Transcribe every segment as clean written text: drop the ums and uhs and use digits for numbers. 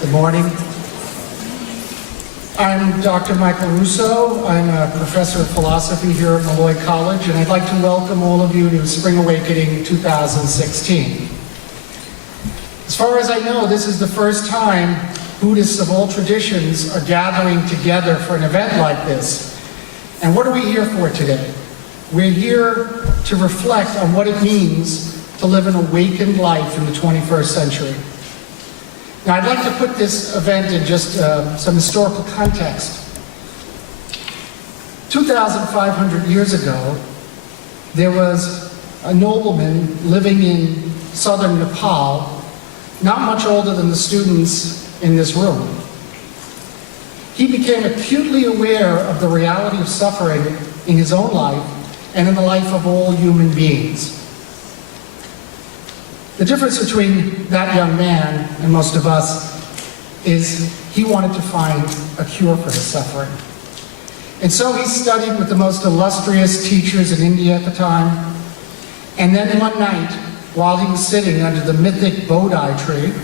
Good morning. I'm Dr. Michael Russo. I'm a professor of philosophy here at Mollege College, and I'd like to welcome all of you to Spring Awakening 2016. As far as I know, this is the first time Buddhists of all traditions are gathering together for an event like this. And what are we here for today? We're here to reflect on what it means to live an awakened life in the 21st century. Now, I'd like to put this event in just some historical context. 2,500 years ago, there was a nobleman living in southern Nepal, not much older than the students in this room. He became acutely aware of the reality of suffering in his own life and in the life of all human beings. The difference between that young man and most of us is he wanted to find a cure for his suffering. And so he studied with the most illustrious teachers in India at the time. And then one night, while he was sitting under the mythic Bodhi tree,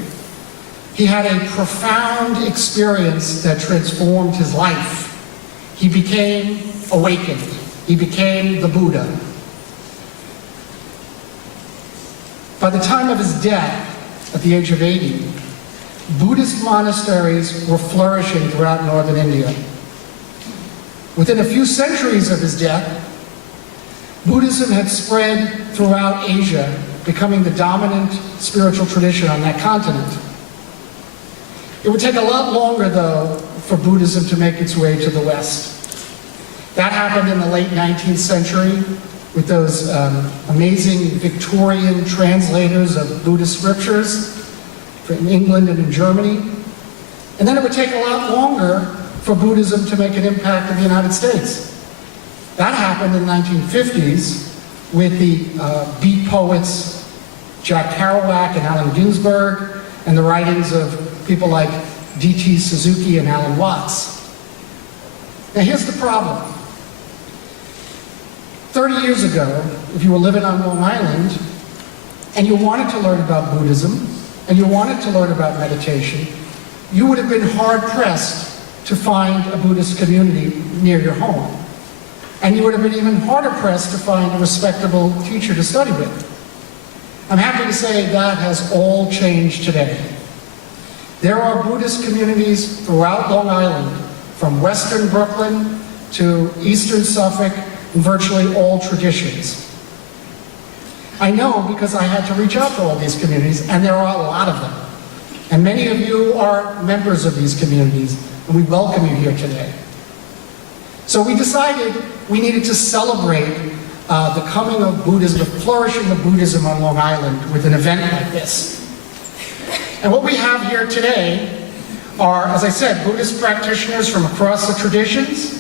he had a profound experience that transformed his life. He became awakened. He became the Buddha. By the time of his death, at the age of 80, Buddhist monasteries were flourishing throughout northern India. Within a few centuries of his death, Buddhism had spread throughout Asia, becoming the dominant spiritual tradition on that continent. It would take a lot longer, though, for Buddhism to make its way to the West. That happened in the late 19th century with those amazing Victorian translators of Buddhist scriptures from England and in Germany. And then it would take a lot longer for Buddhism to make an impact in the United States. That happened in the 1950s with the beat poets Jack Kerouac and Allen Ginsberg, and the writings of people like D.T. Suzuki and Alan Watts. Now here's the problem. 30 years ago, if you were living on Long Island and you wanted to learn about Buddhism and you wanted to learn about meditation, you would have been hard-pressed to find a Buddhist community near your home. And you would have been even harder pressed to find a respectable teacher to study with. I'm happy to say that has all changed today. There are Buddhist communities throughout Long Island, from Western Brooklyn to Eastern Suffolk, in virtually all traditions. I know because I had to reach out to all these communities, and there are a lot of them. And many of you are members of these communities, and we welcome you here today. So we decided we needed to celebrate the coming of Buddhism, the flourishing of Buddhism on Long Island with an event like this. And what we have here today are, as I said, Buddhist practitioners from across the traditions.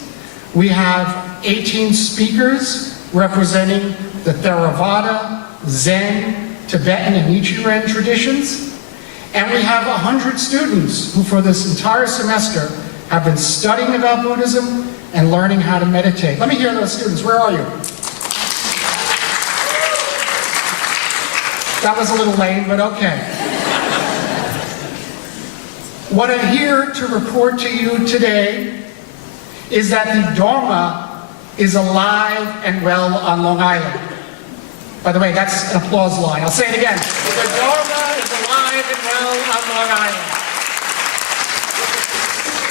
We have 18 speakers representing the Theravada, Zen, Tibetan, and Nichiren traditions. And we have 100 students who for this entire semester have been studying about Buddhism and learning how to meditate. Let me hear those students. Where are you? That was a little lame, but okay. What I'm here to report to you today is that the Dharma is alive and well on Long Island. By the way, that's an applause line. I'll say it again. The Dharma is alive and well on Long Island.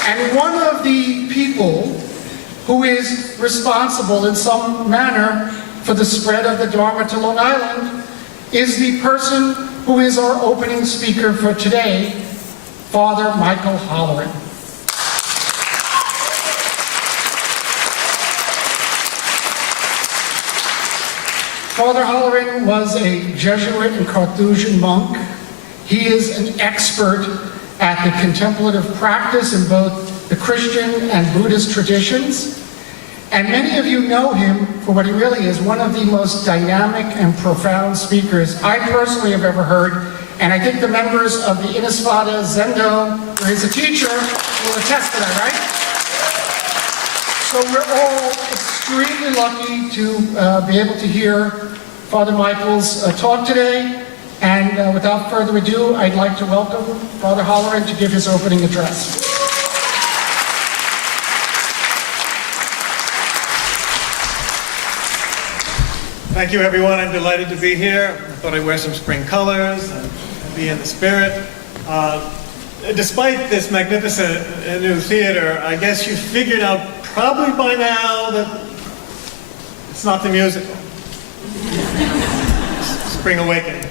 And one of the people who is responsible in some manner for the spread of the Dharma to Long Island is the person who is our opening speaker for today, Father Michael Holleran. Father Holleran was a Jesuit and Carthusian monk. He is an expert at the contemplative practice in both the Christian and Buddhist traditions. And many of you know him for what he really is, one of the most dynamic and profound speakers I personally have ever heard. And I think the members of the Innisfada Zendo, where he's a teacher, will attest to that, right? So we're all extremely lucky to be able to hear Father Michael's talk today. And without further ado, I'd like to welcome Father Holleran to give his opening address. Thank you, everyone. I'm delighted to be here. I thought I'd wear some spring colors and be in the spirit. Despite this magnificent new theater, I guess you figured out probably by now that it's not the musical. Spring Awakening.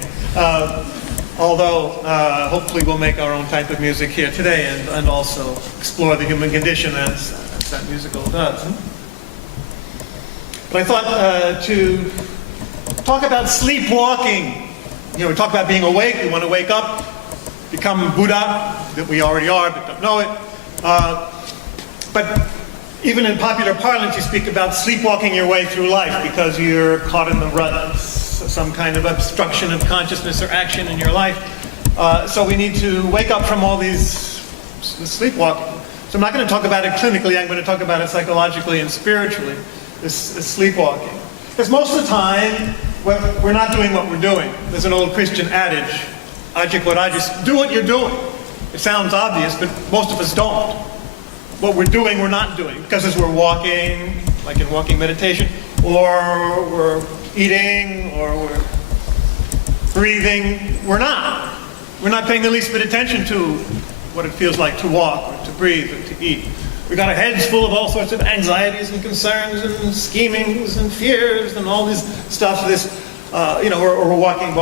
Although, hopefully we'll make our own type of music here today and also explore the human condition as that musical does. But I thought to talk about sleepwalking. You know, we talk about being awake. We want to wake up, become Buddha, that we already are, but don't know it. But even in popular parlance, you speak about sleepwalking your way through life because you're caught in the rut, some kind of obstruction of consciousness or action in your life. So we need to wake up from all these sleepwalking. So I'm not going to talk about it clinically. I'm going to talk about it psychologically and spiritually. This sleepwalking. Because most of the time, we're not doing what we're doing. There's an old Christian adage, do what you're doing. It sounds obvious, but most of us don't. What we're doing, we're not doing. Because as we're walking, like in walking meditation, or we're eating, or we're breathing, we're not. We're not paying the least bit attention to what it feels like to walk, or to breathe, or to eat. We got our heads full of all sorts of anxieties and concerns and schemings and fears and all this stuff. Or we're walking,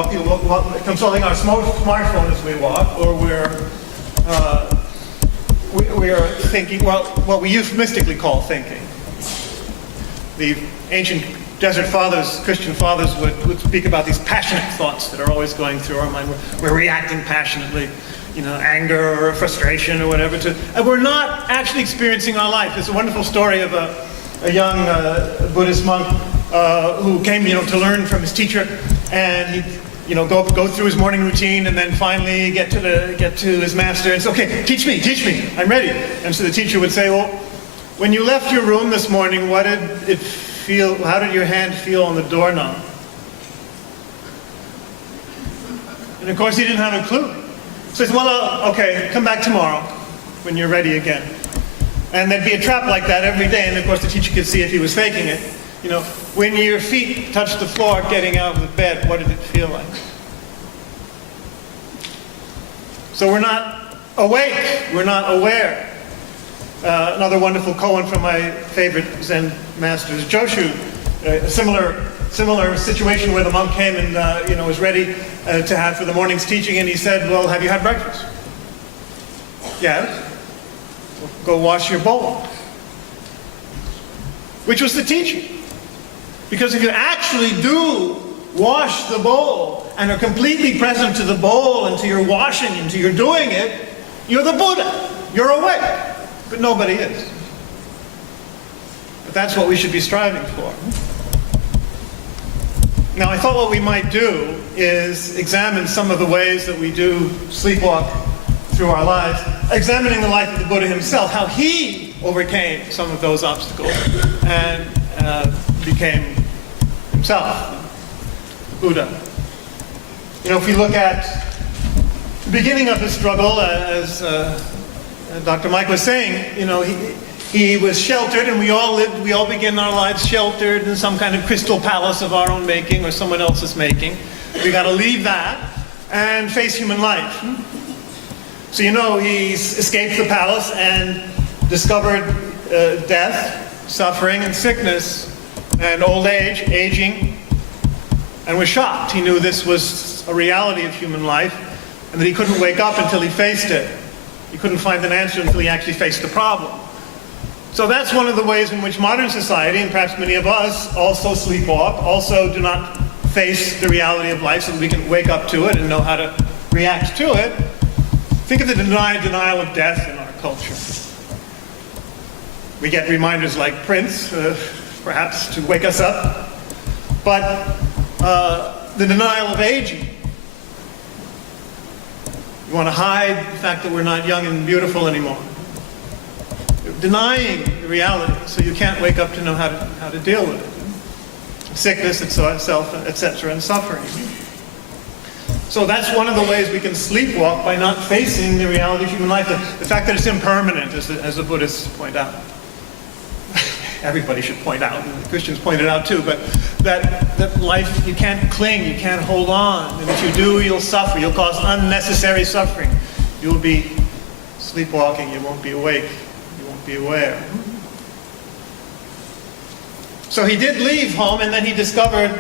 consulting our smartphone as we walk, or we're thinking, what we euphemistically call thinking. The ancient desert fathers, Christian fathers, would speak about these passionate thoughts that are always going through our mind. We're reacting passionately. Anger or frustration or whatever, and we're not actually experiencing our life. There's a wonderful story of a young Buddhist monk who came, to learn from his teacher, and he'd, go through his morning routine, and then finally get to his master and say, "Okay, teach me, I'm ready." And so the teacher would say, "Well, when you left your room this morning, what did it feel? How did your hand feel on the doorknob?" And of course, he didn't have a clue. So he said, "Well, okay, come back tomorrow when you're ready again." And there'd be a trap like that every day, and of course the teacher could see if he was faking it. When your feet touched the floor getting out of the bed, what did it feel like? So we're not awake, we're not aware. Another wonderful koan from my favorite Zen masters, Joshu, a similar situation where the monk came and was ready to have for the morning's teaching, and he said, "Well, have you had breakfast?" "Yes." "Well, go wash your bowl." Which was the teaching. Because if you actually do wash the bowl and are completely present to the bowl and to your washing and to your doing it, you're the Buddha. You're awake. But nobody is. But that's what we should be striving for. Now, I thought what we might do is examine some of the ways that we do sleepwalk through our lives, examining the life of the Buddha himself, how he overcame some of those obstacles and became himself, Buddha. If we look at the beginning of his struggle, as Dr. Mike was saying, he was sheltered, and we all begin our lives sheltered in some kind of crystal palace of our own making or someone else's making. We got to leave that and face human life. So he escaped the palace and discovered death, suffering, and sickness, and old age, aging, and was shocked. He knew this was a reality of human life, and that he couldn't wake up until he faced it. He couldn't find an answer until he actually faced the problem. So that's one of the ways in which modern society, and perhaps many of us, also sleepwalk, also do not face the reality of life so that we can wake up to it and know how to react to it. Think of the denial of death in our culture. We get reminders like Prince, perhaps to wake us up, but the denial of aging. We want to hide the fact that we're not young and beautiful anymore. Denying the reality, so you can't wake up to know how to deal with it. Sickness itself, etc., and suffering. So that's one of the ways we can sleepwalk, by not facing the reality of human life, the fact that it's impermanent, as the Buddhists point out. Everybody should point out, and the Christians point it out too, but that life, you can't cling, you can't hold on, and if you do, you'll suffer, you'll cause unnecessary suffering. You'll be sleepwalking, you won't be awake, you won't be aware. So he did leave home, and then he discovered,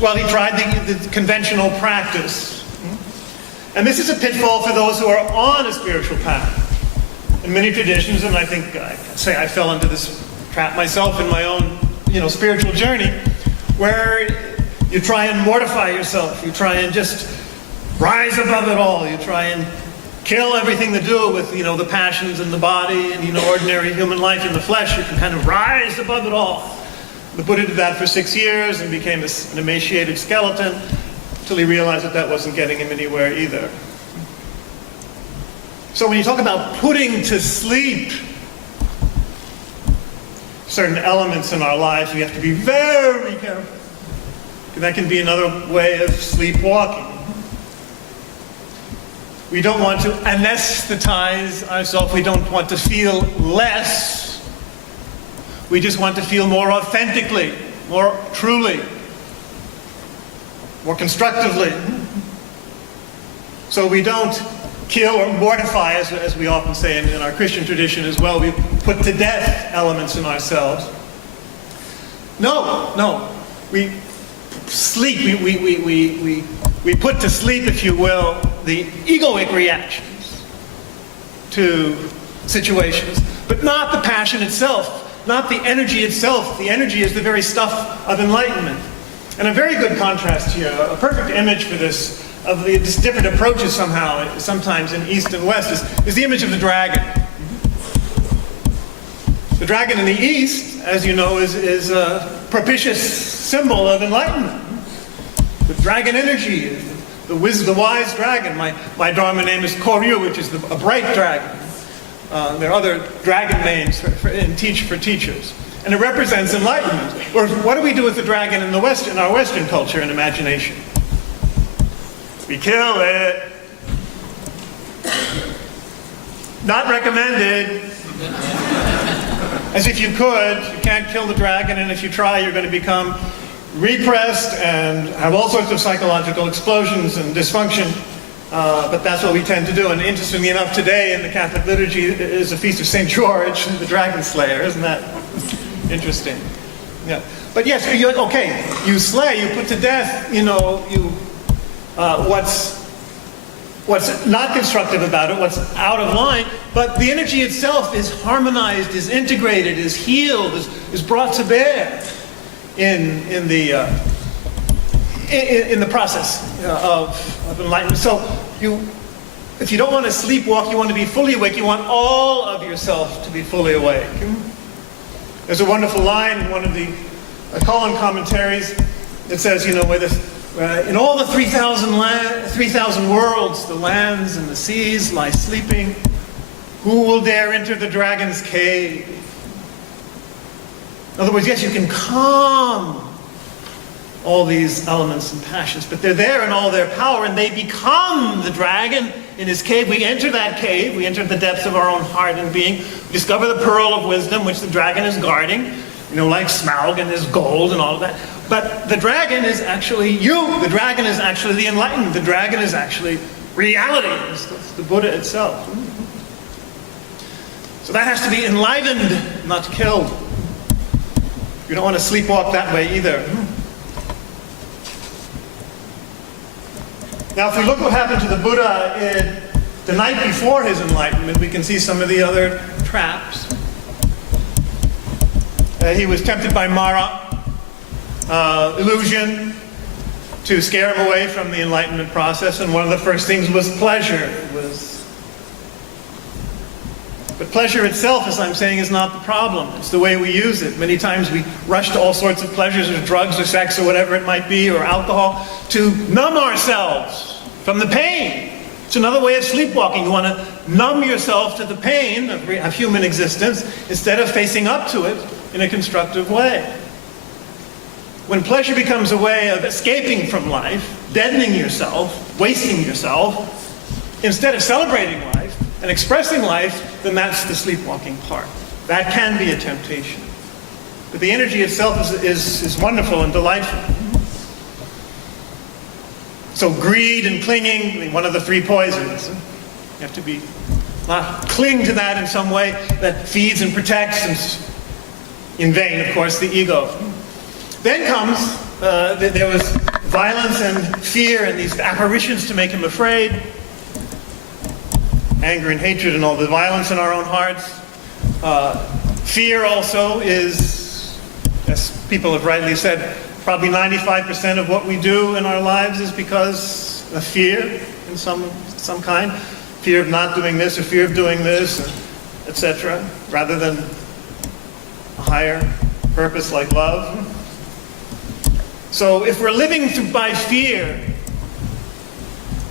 well, he tried the conventional practice. And this is a pitfall for those who are on a spiritual path. In many traditions, and I think I can say I fell into this trap myself in my own, spiritual journey, where you try and mortify yourself, you try and just rise above it all, you try and kill everything to do with, the passions in the body and, ordinary human life in the flesh. You can kind of rise above it all. The Buddha did that for 6 years and became an emaciated skeleton until he realized that wasn't getting him anywhere either. So when you talk about putting to sleep certain elements in our lives, we have to be very careful. That can be another way of sleepwalking. We don't want to anesthetize ourselves. We don't want to feel less. We just want to feel more authentically, more truly, more constructively. So we don't kill or mortify, as we often say in our Christian tradition as well. We put to death elements in ourselves. No. We sleep. We put to sleep, if you will, the egoic reactions to situations, but not the passion itself, not the energy itself. The energy is the very stuff of enlightenment. And a very good contrast here, a perfect image for this, of these different approaches sometimes in East and West, is the image of the dragon. The dragon in the East, as you know, is a propitious symbol of enlightenment. The dragon energy, the wise dragon. My Dharma name is Koryu, which is a bright dragon. There are other dragon names for teachers. And it represents enlightenment. Or what do we do with the dragon in our Western culture and imagination? We kill it. Not recommended. As if you could. You can't kill the dragon, and if you try, you're going to become repressed and have all sorts of psychological explosions and dysfunction. But that's what we tend to do. And interestingly enough, today in the Catholic liturgy is the feast of St. George, the dragon slayer. Isn't that interesting? Yeah. But yes, you slay, you put to death, what's not constructive about it, what's out of line, but the energy itself is harmonized, is integrated, is healed, is brought to bear in the process of enlightenment. So if you don't want to sleepwalk, you want to be fully awake, you want all of yourself to be fully awake. There's a wonderful line in one of the Cullen commentaries that says, in all the 3,000 worlds, the lands and the seas lie sleeping. Who will dare enter the dragon's cave? In other words, yes, you can calm all these elements and passions, but they're there in all their power, and they become the dragon in his cave. We enter that cave, we enter the depths of our own heart and being, we discover the pearl of wisdom which the dragon is guarding, like Smaug and his gold and all of that. But the dragon is actually you. The dragon is actually the enlightened. The dragon is actually reality. It's the Buddha itself. So that has to be enlivened, not killed. You don't want to sleepwalk that way either. Now, if we look what happened to the Buddha the night before his enlightenment, we can see some of the other traps. He was tempted by Mara, illusion, to scare him away from the enlightenment process, and one of the first things was pleasure. But pleasure itself, as I'm saying, is not the problem. It's the way we use it. Many times we rush to all sorts of pleasures, or drugs, or sex, or whatever it might be, or alcohol, to numb ourselves from the pain. It's another way of sleepwalking. You want to numb yourself to the pain of human existence instead of facing up to it in a constructive way. when pleasure becomes a way of escaping from life, deadening yourself, wasting yourself, instead of celebrating life and expressing life, then that's the sleepwalking part. That can be a temptation. But the energy itself is wonderful and delightful. So greed and clinging, one of the three poisons. You have to cling to that in some way that feeds and protects, and in vain, of course, the ego. Then comes, there was violence and fear and these apparitions to make him afraid. Anger and hatred and all the violence in our own hearts. Fear also is, as people have rightly said, probably 95% of what we do in our lives is because of fear in some kind. Fear of not doing this or fear of doing this, etc., rather than a higher purpose like love. So if we're living by fear,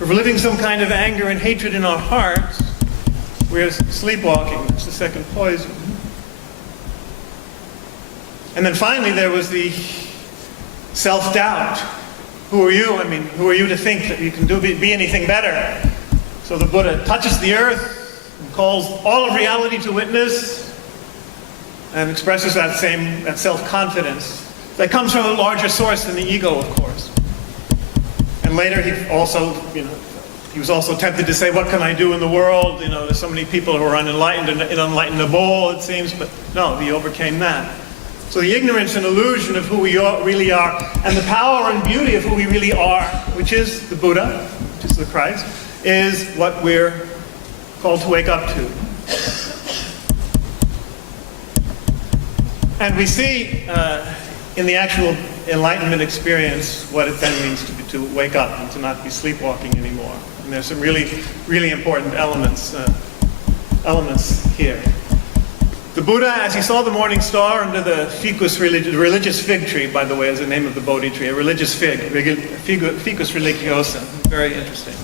if we're living some kind of anger and hatred in our hearts, we're sleepwalking. It's the second poison. And then finally there was the self-doubt. Who are you? I mean, who are you to think that you can be anything better? So the Buddha touches the earth and calls all of reality to witness and expresses that self-confidence that comes from a larger source than the ego, of course. And later he was also tempted to say, what can I do in the world? There's so many people who are unenlightened and unenlightenable, it seems, but no, he overcame that. So the ignorance and illusion of who we really are, and the power and beauty of who we really are, which is the Buddha, which is the Christ, is what we're called to wake up to. And we see in the actual enlightenment experience what it then means to wake up and to not be sleepwalking anymore. And there's some really, really important elements here. The Buddha, as he saw the morning star under the religious fig tree, by the way, is the name of the Bodhi tree, a religious fig, ficus religiosa, very interesting.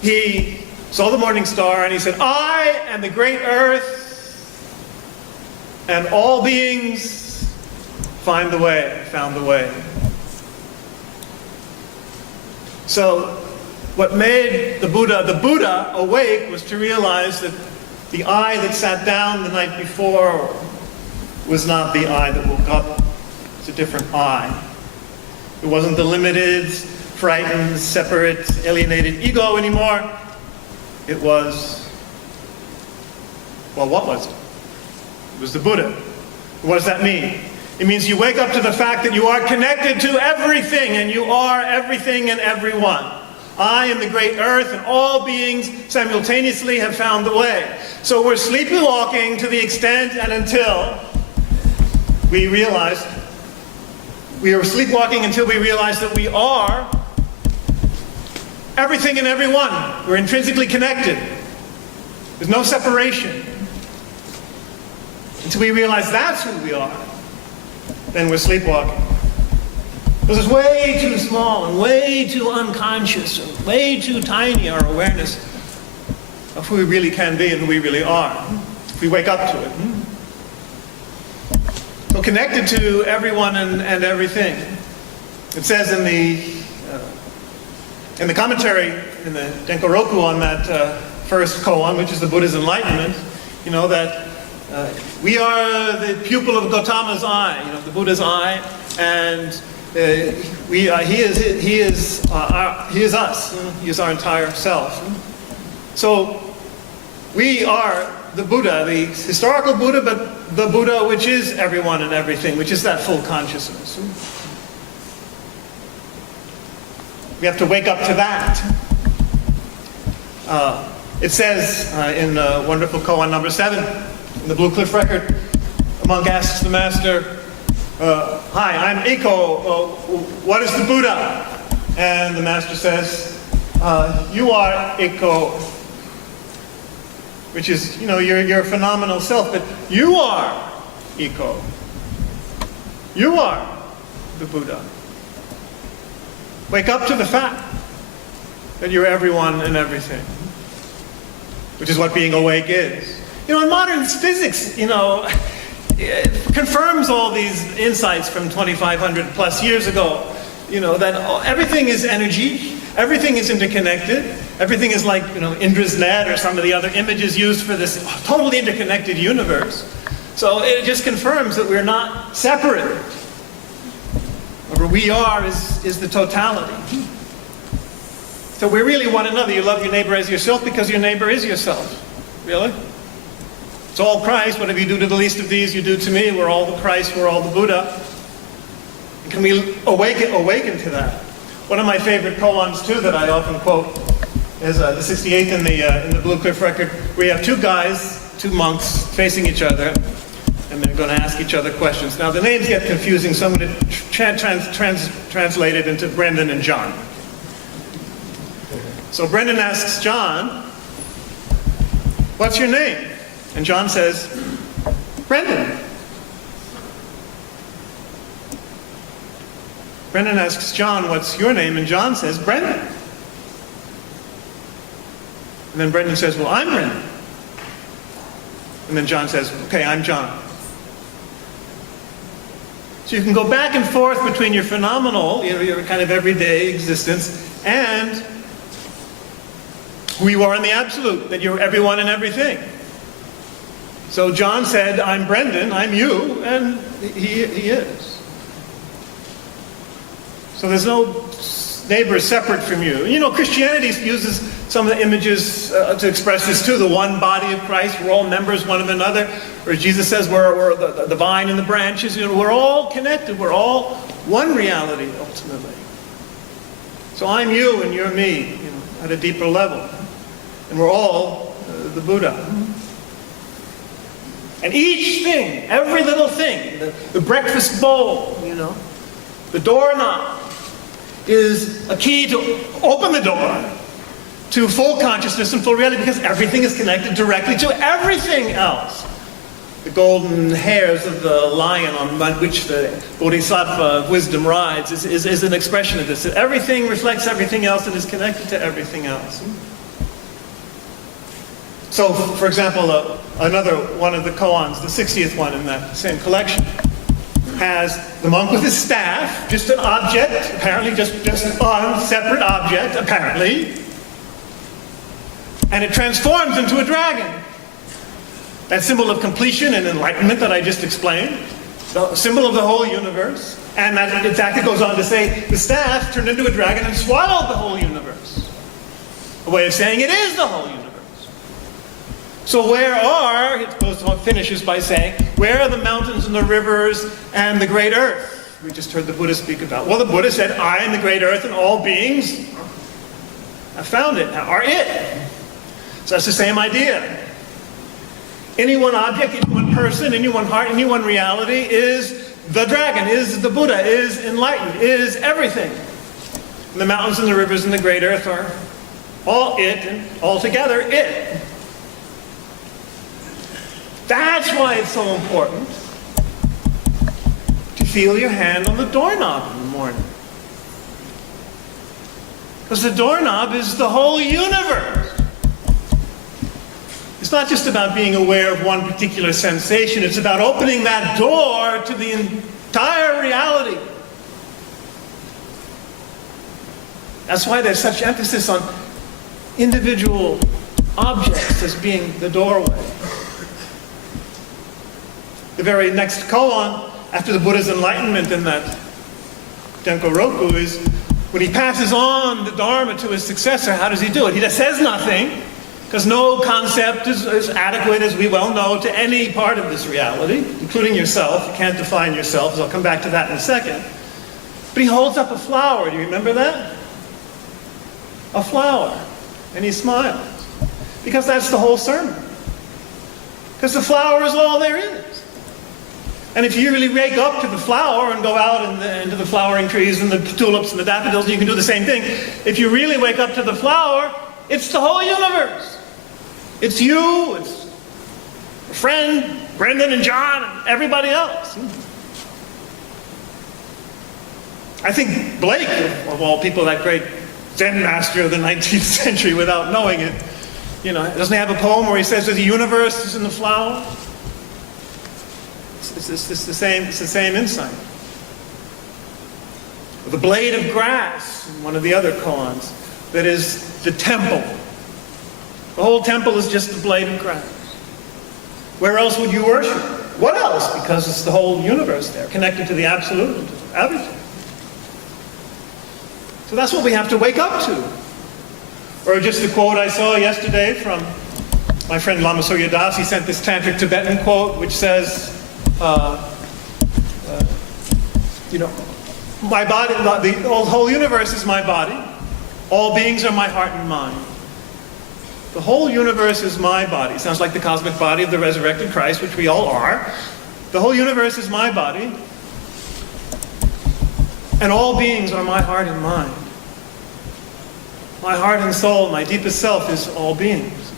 He saw the morning star and he said, I am the great earth, and all beings found the way. So what made the Buddha awake was to realize that the I that sat down the night before was not the I that woke up. It's a different I. It wasn't the limited, frightened, separate, alienated ego anymore. It was, well, what was it? It was the Buddha. What does that mean? It means you wake up to the fact that you are connected to everything, and you are everything and everyone. I am the great earth, and all beings simultaneously have found the way. So we're sleepwalking to the extent and until we realize, we are sleepwalking until we realize that we are everything and everyone. We're intrinsically connected. There's no separation. Until we realize that's who we are, then we're sleepwalking. Because it's way too small and way too unconscious and way too tiny, our awareness of who we really can be and who we really are, if we wake up to it. So connected to everyone and everything. It says in the commentary, in the Denkoroku on that first koan, which is the Buddha's enlightenment, that we are the pupil of Gautama's eye, the Buddha's eye, and he is us. He is our entire self. So we are the Buddha, the historical Buddha, but the Buddha which is everyone and everything, which is that full consciousness. We have to wake up to that. It says in wonderful koan number 7, in the Blue Cliff Record, a monk asks the master, hi, I'm Iko, what is the Buddha? And the master says, you are Iko, which is, your phenomenal self, but you are Iko. You are the Buddha. Wake up to the fact that you're everyone and everything, which is what being awake is. In modern physics, confirms all these insights from 2,500 plus years ago. That everything is energy, everything is interconnected, everything is like, Indra's net or some of the other images used for this totally interconnected universe. So it just confirms that we're not separate. Whatever we are is the totality. So we're really one another. You love your neighbor as yourself because your neighbor is yourself. Really? It's all Christ. Whatever you do to the least of these, you do to me. We're all the Christ. We're all the Buddha. And can we awaken to that? One of my favorite koans, too, that I often quote is the 68th in the Blue Cliff record. We have two guys, two monks, facing each other, and they're going to ask each other questions. Now, the names get confusing, so I'm going to translate it into Brendan and John. So Brendan asks John, "What's your name?" And John says, "Brendan." Brendan asks John, "What's your name?" And John says, "Brendan." And then Brendan says, "Well, I'm Brendan." And then John says, "Okay, I'm John." So you can go back and forth between your phenomenal, your kind of everyday existence, and who you are in the absolute, that you're everyone and everything. So John said, "I'm Brendan, I'm you," and he is. So there's no neighbor separate from you. Christianity uses some of the images to express this too. The one body of Christ, we're all members one of another. Or Jesus says we're the vine and the branches. We're all connected. We're all one reality, ultimately. So I'm you and you're me, at a deeper level. And we're all the Buddha. And each thing, every little thing, the breakfast bowl, the doorknob, is a key to open the door to full consciousness and full reality, because everything is connected directly to everything else. The golden hairs of the lion on which the Bodhisattva wisdom rides is an expression of this. Everything reflects everything else and is connected to everything else. So, for example, another one of the koans, the 60th one in that same collection, has the monk with his staff, just an object, apparently just one separate object, apparently, and it transforms into a dragon. That symbol of completion and enlightenment that I just explained, the symbol of the whole universe, and that, in fact, it goes on to say the staff turned into a dragon and swallowed the whole universe. A way of saying it is the whole universe. So it finishes by saying, where are the mountains and the rivers and the great earth? We just heard the Buddha speak about. Well, the Buddha said, I am the great earth, and all beings have found it, are it. So that's the same idea. Any one object, any one person, any one heart, any one reality is the dragon, is the Buddha, is enlightened, is everything. And the mountains and the rivers and the great earth are all it, and altogether it. That's why it's so important to feel your hand on the doorknob in the morning. Because the doorknob is the whole universe. It's not just about being aware of one particular sensation. It's about opening that door to the entire reality. That's why there's such emphasis on individual objects as being the doorway. The very next koan, after the Buddha's enlightenment in that Denko Roku, is when he passes on the Dharma to his successor, how does he do it? He just says nothing, because no concept is adequate, as we well know, to any part of this reality, including yourself. You can't define yourself, so I'll come back to that in a second. But he holds up a flower. Do you remember that? A flower. And he smiles. Because that's the whole sermon. Because the flower is all there is. And if you really wake up to the flower and go out into the flowering trees and the tulips and the daffodils, you can do the same thing. If you really wake up to the flower, it's the whole universe. It's you, it's a friend, Brendan and John, and everybody else. I think Blake, of all people, that great Zen master of the 19th century, without knowing it, doesn't he have a poem where he says that the universe is in the flower? It's the same insight. The blade of grass, one of the other koans, that is the temple. The whole temple is just a blade of grass. Where else would you worship? What else? Because it's the whole universe there, connected to the absolute, and to everything. So that's what we have to wake up to. Or just a quote I saw yesterday from my friend Lama Surya Das. He sent this Tantric Tibetan quote, which says, my body, the whole universe is my body. All beings are my heart and mind. The whole universe is my body. Sounds like the cosmic body of the resurrected Christ, which we all are. The whole universe is my body. And all beings are my heart and mind. My heart and soul, my deepest self, is all beings.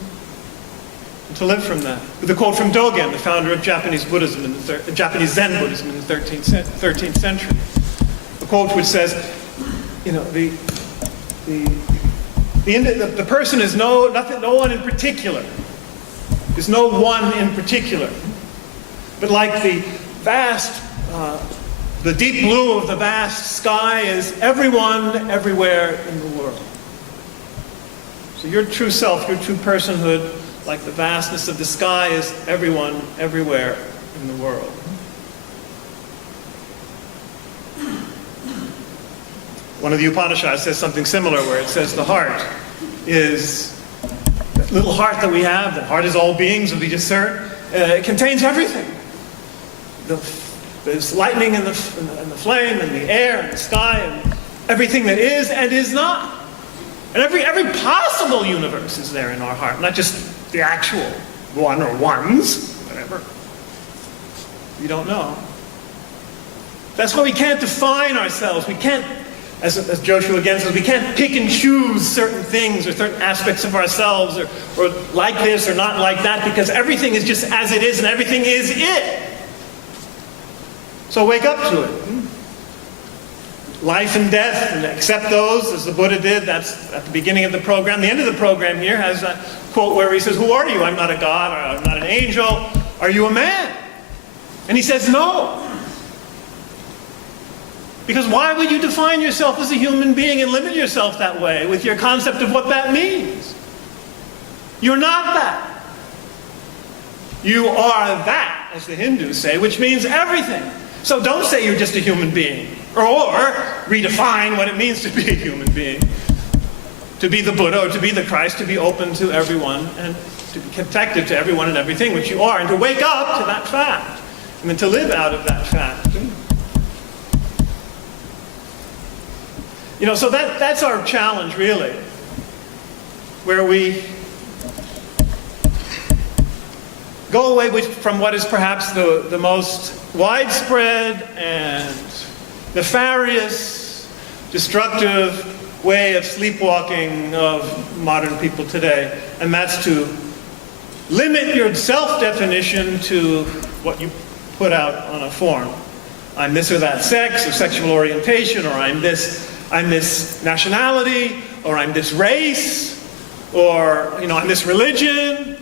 And to live from that. With a quote from Dogen, the founder of Japanese Buddhism, Japanese Zen Buddhism in the 13th century. A quote which says, the person is no one in particular. There's no one in particular. But like the vast, the deep blue of the vast sky is everyone, everywhere in the world. So your true self, your true personhood, like the vastness of the sky, is everyone, everywhere in the world. One of the Upanishads says something similar, where it says the heart is, that little heart that we have, the heart is all beings, as we just heard, it contains everything. There's lightning and the flame and the air and the sky and everything that is and is not. And every possible universe is there in our heart, not just the actual one or ones, whatever. We don't know. That's why we can't define ourselves. We can't, as Joshua again says, we can't pick and choose certain things or certain aspects of ourselves or like this or not like that, because everything is just as it is and everything is it. So wake up to it. Life and death, and accept those as the Buddha did. That's at the beginning of the program. The end of the program here has a quote where he says, "Who are you? I'm not a god, or I'm not an angel. Are you a man?" And he says, "No." Because why would you define yourself as a human being and limit yourself that way with your concept of what that means? You're not that. You are that, as the Hindus say, which means everything. So don't say you're just a human being, or redefine what it means to be a human being. To be the Buddha or to be the Christ, to be open to everyone and to be connected to everyone and everything, which you are, and to wake up to that fact, and then to live out of that fact. So that's our challenge, really, where we go away from what is perhaps the most widespread and nefarious, destructive way of sleepwalking of modern people today, and that's to limit your self-definition to what you put out on a form. I'm this or that sex or sexual orientation, or I'm this nationality, or I'm this race, or I'm this religion.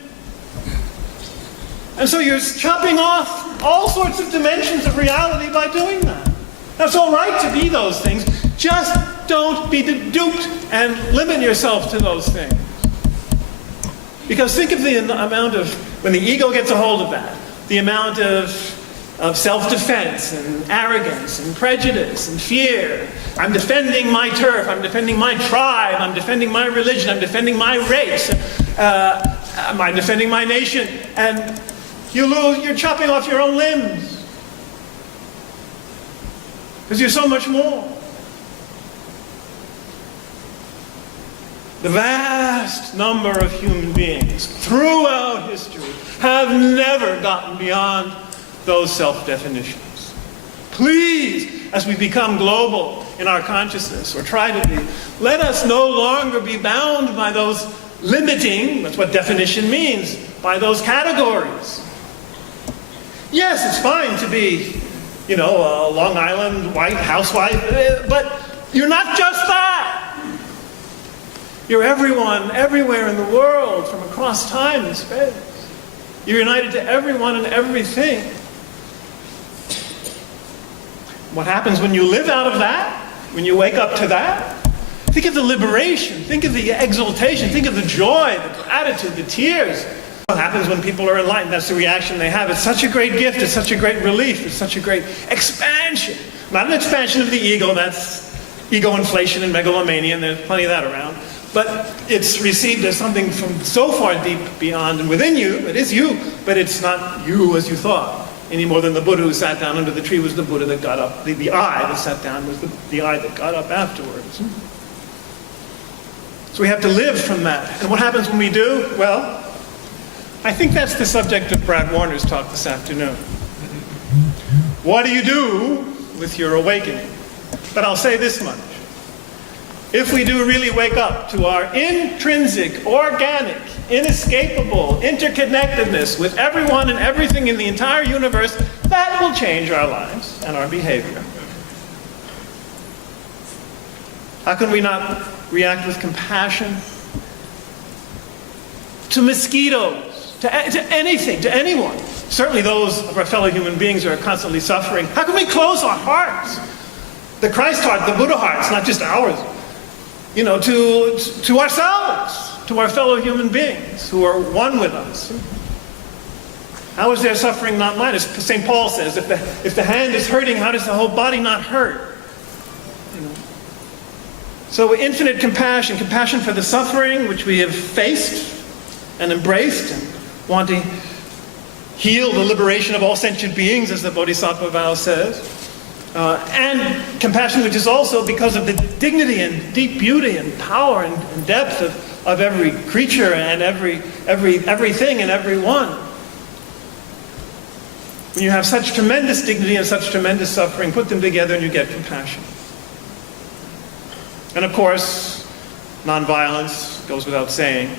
And so you're chopping off all sorts of dimensions of reality by doing that. That's all right to be those things. Just don't be duped and limit yourself to those things. Because think of the amount of, when the ego gets a hold of that, the amount of self-defense and arrogance and prejudice and fear. I'm defending my turf, I'm defending my tribe, I'm defending my religion, I'm defending my race, I'm defending my nation, and you're chopping off your own limbs. Because you're so much more. The vast number of human beings throughout history have never gotten beyond those self-definitions. Please, as we become global in our consciousness, or try to be, let us no longer be bound by those limiting, that's what definition means, by those categories. Yes, it's fine to be, a Long Island white housewife, but you're not just that. You're everyone, everywhere in the world, from across time and space. You're united to everyone and everything. what happens when you live out of that, when you wake up to that. Think of the liberation, think of the exaltation, think of the joy, the gratitude, the tears. What happens when people are enlightened? That's the reaction they have. It's such a great gift, it's such a great relief, it's such a great expansion. Not an expansion of the ego, that's ego inflation and megalomania, and there's plenty of that around. But it's received as something from so far deep beyond and within you. It is you, but it's not you as you thought. Any more than the Buddha who sat down under the tree was the Buddha that got up. The I that sat down was the I that got up afterwards. So we have to live from that. And what happens when we do? Well, I think that's the subject of Brad Warner's talk this afternoon. What do you do with your awakening? But I'll say this much. If we do really wake up to our intrinsic, organic, inescapable interconnectedness with everyone and everything in the entire universe, that will change our lives and our behavior. How can we not react with compassion to mosquitoes, to anything, to anyone? Certainly those of our fellow human beings who are constantly suffering. How can we close our hearts? The Christ heart, the Buddha heart, it's not just ours. You know, to ourselves, to our fellow human beings who are one with us. How is their suffering not mine? As St. Paul says, if the hand is hurting, how does the whole body not hurt? You know? So infinite compassion, compassion for the suffering which we have faced and embraced and want to heal the liberation of all sentient beings, as the Bodhisattva vow says. And compassion which is also because of the dignity and deep beauty and power and depth of every creature and everything and everyone. When you have such tremendous dignity and such tremendous suffering, put them together and you get compassion. And of course, nonviolence goes without saying.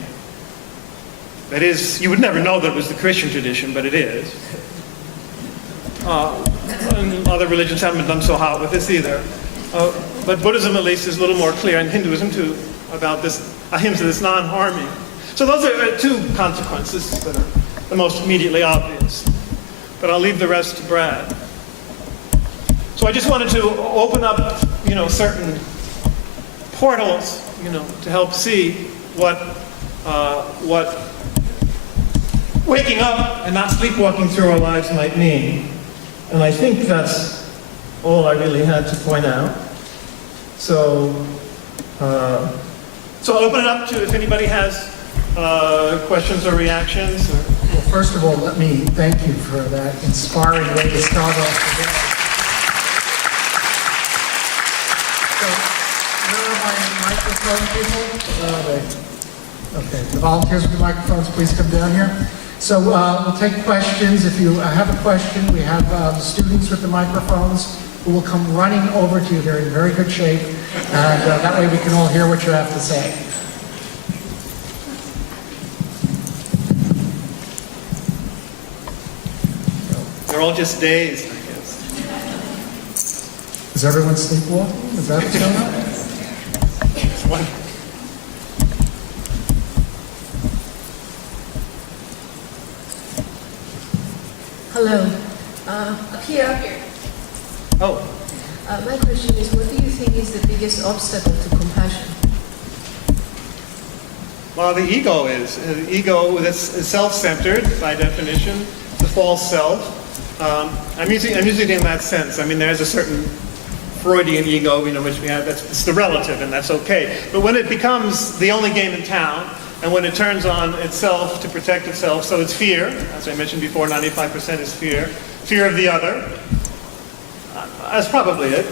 That is, you would never know that it was the Christian tradition, but it is. And other religions haven't been done so hot with this either. But Buddhism, at least, is a little more clear, and Hinduism too, about this ahimsa, this non-harming. So those are two consequences that are the most immediately obvious. But I'll leave the rest to Brad. So I just wanted to open up, certain portals, to help see what waking up and not sleepwalking through our lives might mean. And I think that's all I really had to point out. So I'll open it up to if anybody has questions or reactions. Well, first of all, let me thank you for that inspiring way to start off the day. So, where are my microphone people? Okay, the volunteers with the microphones, please come down here. So we'll take questions. If you have a question, we have the students with the microphones who will come running over to you. They're in very good shape, and that way we can all hear what you have to say. They're all just dazed, I guess. Is everyone sleepwalking? Is that what's going on? It's one. Hello. Here. Oh. My question is, what do you think is the biggest obstacle to compassion? Well, the ego is. The ego is self-centered, by definition, the false self. I'm using it in that sense. I mean, there's a certain Freudian ego, which we have, it's the relative, and that's okay. But when it becomes the only game in town, and when it turns on itself to protect itself, so it's fear. As I mentioned before, 95% is fear. Fear of the other. That's probably it.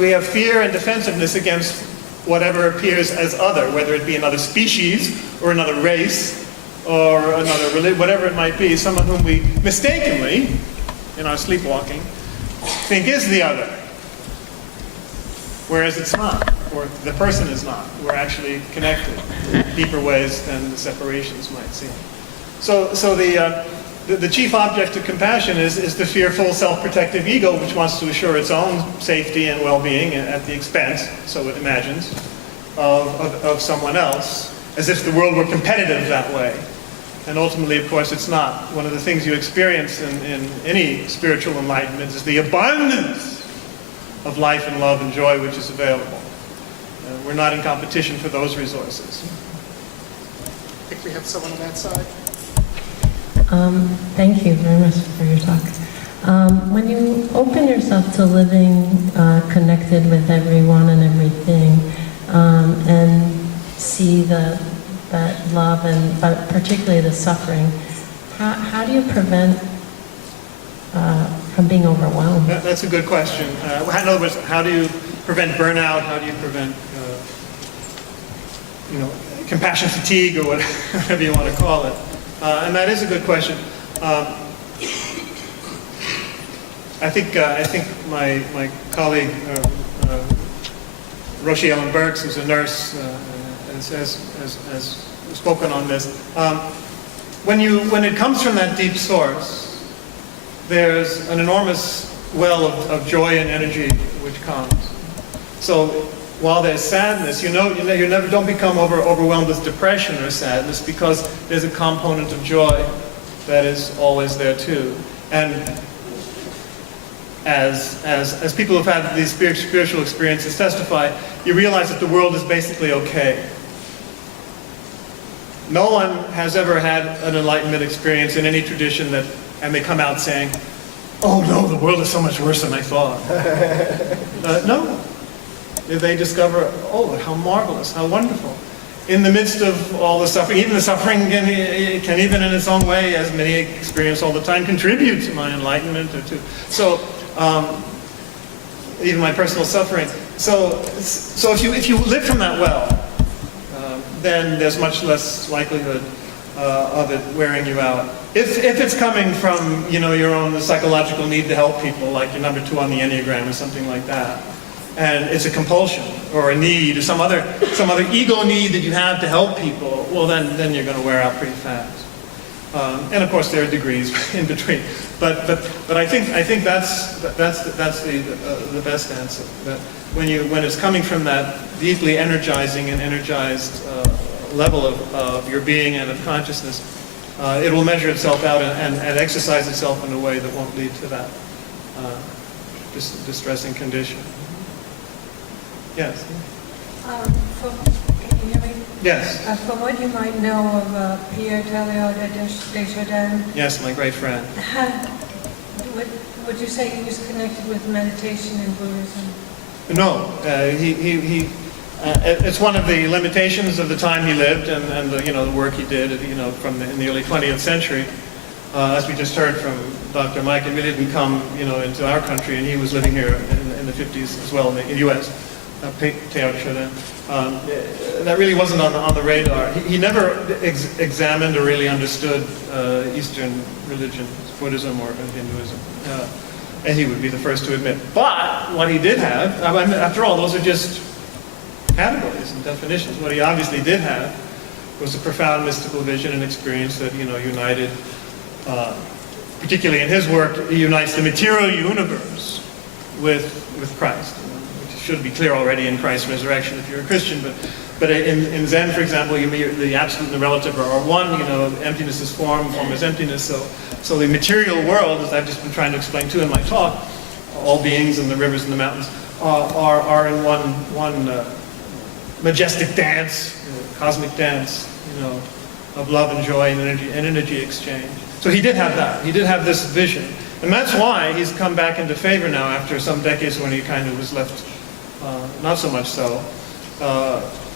We have fear and defensiveness against whatever appears as other, whether it be another species or another race or another religion, whatever it might be, someone whom we mistakenly, in our sleepwalking, think is the other. Whereas it's not, or the person is not. We're actually connected in deeper ways than the separations might seem. So the chief object of compassion is the fearful, self-protective ego, which wants to assure its own safety and well-being at the expense, so it imagines, of someone else, as if the world were competitive that way. And ultimately, of course, it's not. One of the things you experience in any spiritual enlightenment is the abundance of life and love and joy which is available. We're not in competition for those resources. I think we have someone on that side. Thank you very much for your talk. When you open yourself to living connected with everyone and everything, and see that love and but particularly the suffering, how do you prevent from being overwhelmed? That's a good question. In other words, how do you prevent burnout? How do you prevent compassion fatigue, or whatever you want to call it? And that is a good question. I think my colleague Roshi Ellen Burks, who's a nurse, has spoken on this. When it comes from that deep source, there's an enormous well of joy and energy which comes. So while there's sadness, you never don't become overwhelmed with depression or sadness, because there's a component of joy that is always there too. And as people who've had these spiritual experiences testify, you realize that the world is basically okay. No one has ever had an enlightenment experience in any tradition and they come out saying, "Oh no, the world is so much worse than I thought." No. They discover, oh, how marvelous, how wonderful. In the midst of all the suffering, even the suffering can even in its own way, as many experience all the time, contribute to my enlightenment or to. So, even my personal suffering. So if you live from that well, then there's much less likelihood of it wearing you out. If it's coming from your own psychological need to help people, like your number 2 on the Enneagram or something like that, and it's a compulsion or a need or some other ego need that you have to help people, well then you're going to wear out pretty fast. And of course there are degrees in between. But I think that's the best answer. That when it's coming from that deeply energizing and energized level of your being and of consciousness, it will measure itself out and exercise itself in a way that won't lead to that distressing condition. Yes. Can you hear me? Yes. From what you might know of Pierre Teilhard de Chardin, Yes, my great friend. would you say he was connected with meditation and Buddhism? No, it's one of the limitations of the time he lived and the work he did in the early 20th century. As we just heard from Dr. Mike, it really didn't come into our country, and he was living here in the 50s as well in the U.S. Teilhard de Chardin. That really wasn't on the radar. He never examined or really understood Eastern religions, Buddhism or Hinduism. And he would be the first to admit. But what he did have, after all, those are just categories and definitions. What he obviously did have was a profound mystical vision and experience that united, particularly in his work, he unites the material universe with Christ. Should be clear already in Christ's resurrection if you're a Christian, but in Zen, for example, the absolute and the relative are one. Emptiness is form, form is emptiness. So the material world, as I've just been trying to explain too in my talk, all beings and the rivers and the mountains are in one majestic dance, cosmic dance, of love and joy and energy exchange. So he did have that. He did have this vision, and that's why he's come back into favor now after some decades when he kind of was left. Not so much so.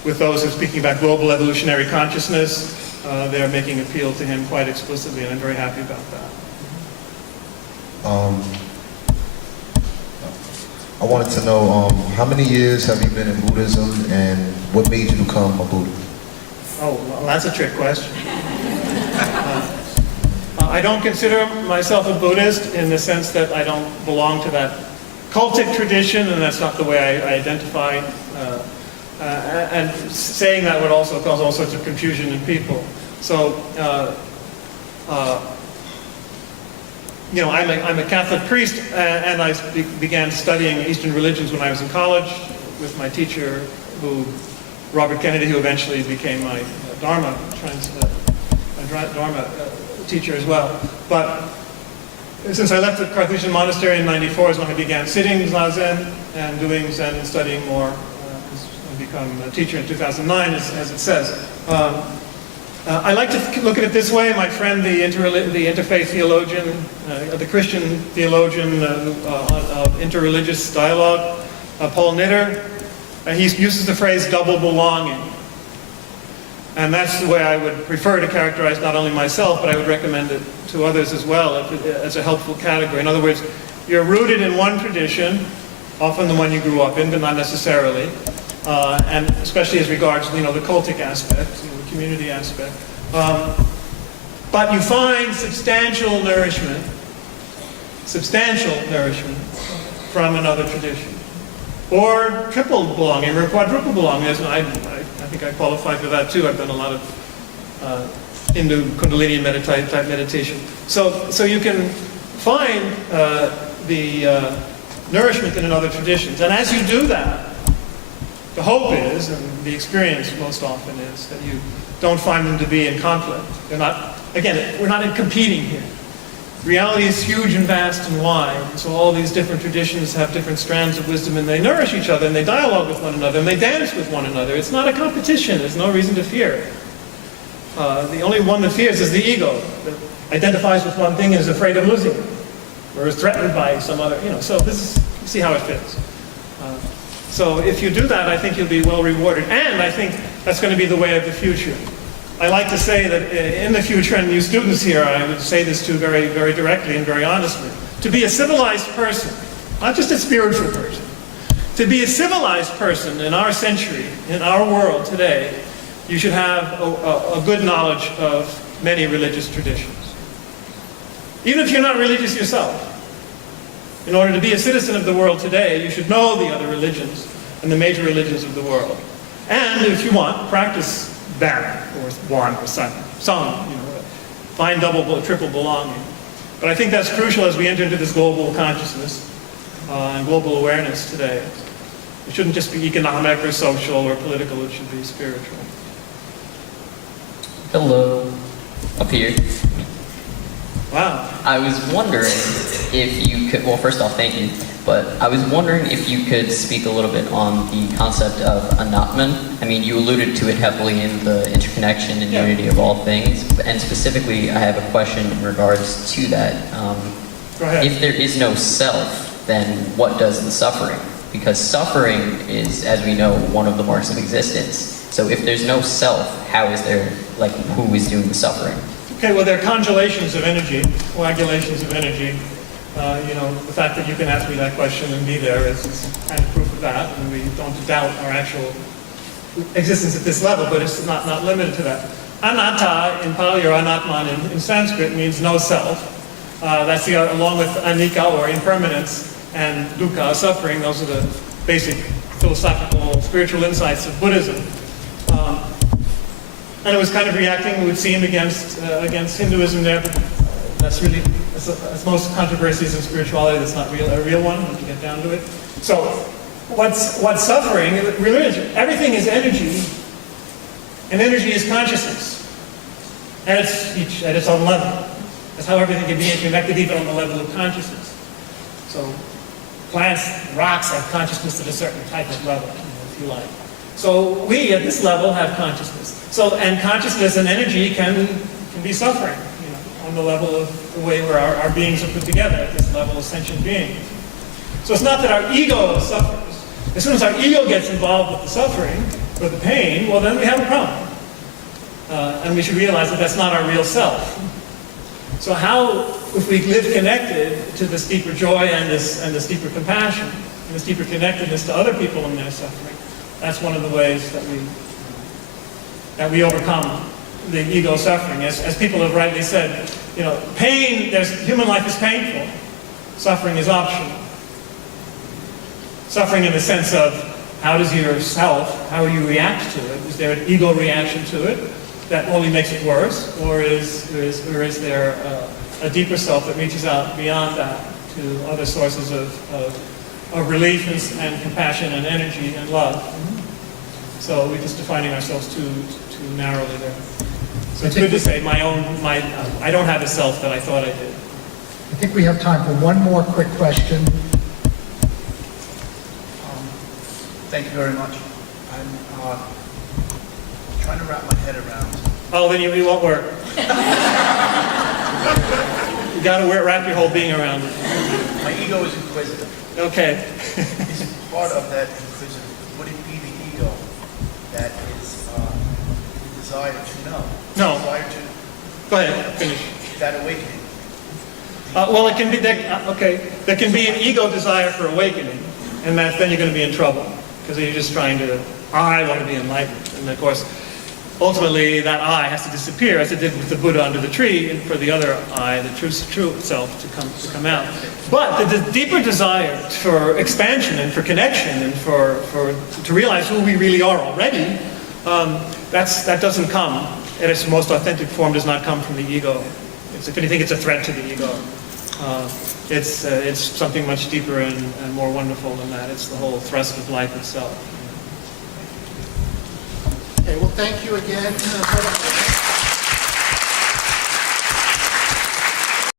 With those who are speaking about global evolutionary consciousness, they're making appeal to him quite explicitly, and I'm very happy about that. I wanted to know, how many years have you been in Buddhism, and what made you become a Buddhist? Oh, well, that's a trick question. I don't consider myself a Buddhist in the sense that I don't belong to that cultic tradition, and that's not the way I identify. And saying that would also cause all sorts of confusion in people. So, I'm a Catholic priest, and I began studying Eastern religions when I was in college with my teacher, Robert Kennedy, who eventually became my Dharma teacher as well. But since I left the Carthusian monastery in '94 is when I began sitting Zazen and doing Zen and studying more. I become a teacher in 2009, as it says. I like to look at it this way. My friend, the interfaith theologian, the Christian theologian of interreligious dialogue, Paul Knitter, he uses the phrase double belonging. And that's the way I would prefer to characterize not only myself, but I would recommend it to others as well as a helpful category. In other words, you're rooted in one tradition, often the one you grew up in, but not necessarily, and especially as regards the cultic aspect, the community aspect. But you find substantial nourishment from another tradition. Or triple belonging, or quadruple belonging. I think I qualify for that too. I've done a lot of Hindu Kundalini type meditation. So you can find the nourishment in another traditions. And as you do that, the hope is, and the experience most often is, that you don't find them to be in conflict. They're not, again, we're not in competing here. Reality is huge and vast and wide, and so all these different traditions have different strands of wisdom, and they nourish each other, and they dialogue with one another, and they dance with one another. It's not a competition. There's no reason to fear. The only one that fears is the ego, that identifies with one thing and is afraid of losing it, or is threatened by some other, so this is, see how it fits. So if you do that, I think you'll be well rewarded, and I think that's going to be the way of the future. I like to say that in the future, and you students here, I would say this to very, very directly and very honestly, to be a civilized person, not just a spiritual person, to be a civilized person in our century, in our world today, you should have a good knowledge of many religious traditions. Even if you're not religious yourself. In order to be a citizen of the world today, you should know the other religions and the major religions of the world. And if you want, practice that, or one, or some, find double, triple belonging. But I think that's crucial as we enter into this global consciousness and global awareness today. It shouldn't just be economic or social or political, it should be spiritual. Hello. Up here. Wow. I was wondering if you could, well, first off, thank you, but I was wondering if you could speak a little bit on the concept of anatman. I mean, you alluded to it heavily in the interconnection and unity of all things, and specifically, I have a question in regards to that. Go ahead. If there is no self, then what does the suffering? Because suffering is, as we know, one of the marks of existence. So if there's no self, how is there, who is doing the suffering? Okay, well, there are congealations of energy, coagulations of energy. The fact that you can ask me that question and be there is kind of proof of that, and we don't doubt our actual existence at this level, but it's not limited to that. Anatta in Pali, or Anatman in Sanskrit, means no self. That's along with anicca, or impermanence, and dukkha, suffering. Those are the basic philosophical, spiritual insights of Buddhism. And it was kind of reacting, it would seem, against Hinduism there, but that's most controversies in spirituality. That's not a real one, when you get down to it. So, what's suffering? Religion. Everything is energy, and energy is consciousness, at its own level. That's how everything can be interconnected, even on the level of consciousness. So, plants, rocks have consciousness at a certain type of level, if you like. So we, at this level, have consciousness. And consciousness and energy can be suffering, on the level of the way where our beings are put together, at this level of sentient beings. So it's not that our ego suffers. As soon as our ego gets involved with the suffering, or the pain, well, then we have a problem. And we should realize that that's not our real self. So how, if we live connected to this deeper joy and this deeper compassion, and this deeper connectedness to other people in their suffering, that's one of the ways that we overcome the ego suffering. As people have rightly said, pain, human life is painful. Suffering is optional. Suffering in the sense of, how does your self, how you react to it? Is there an ego reaction to it that only makes it worse? Or is there a deeper self that reaches out beyond that to other sources of relief and compassion and energy and love? So we're just defining ourselves too narrowly there. So it's good to say I don't have a self that I thought I did. I think we have time for one more quick question. Thank you very much. I'm trying to wrap my head around. Oh, then you won't work. You got to wrap your whole being around it. My ego is inquisitive. Okay. Is part of that inquisitive, would it be the ego that is the desire to know? No. The desire to Go ahead, finish. that awakening. Well, it can be that. Okay, there can be an ego desire for awakening, and then you're going to be in trouble because you're just trying to. I want to be enlightened, and of course, ultimately that I has to disappear, as it did with the Buddha under the tree, and for the other I, the true self, to come out. But the deeper desire for expansion and for connection and to realize who we really are already, that doesn't come. In its most authentic form, does not come from the ego. If anything, it's a threat to the ego. It's something much deeper and more wonderful than that. It's the whole thrust of life itself. Okay, well, thank you again.